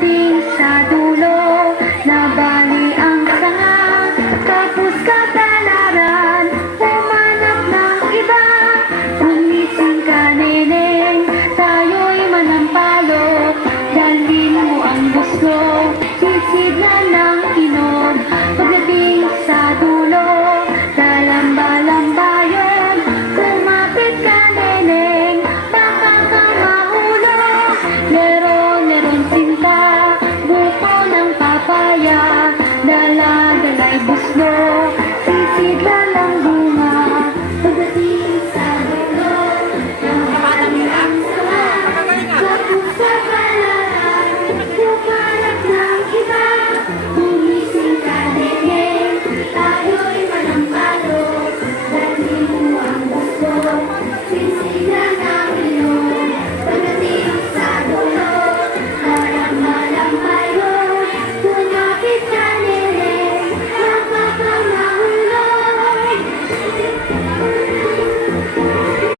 pagdating sa dulo, nabali ang sanga, tapos katalaran, humanap ng iba. Gumising ka, neneng, tayo'y manampalo, dalhin mo ang gusto, sisidlan ng inog. Pagdating sa dulo, lalamba-lamba yun, kumapit ka, neneng, baka ka mahulog. Lero-leron sinta, buko ng papaya, dala-dala'y buslo.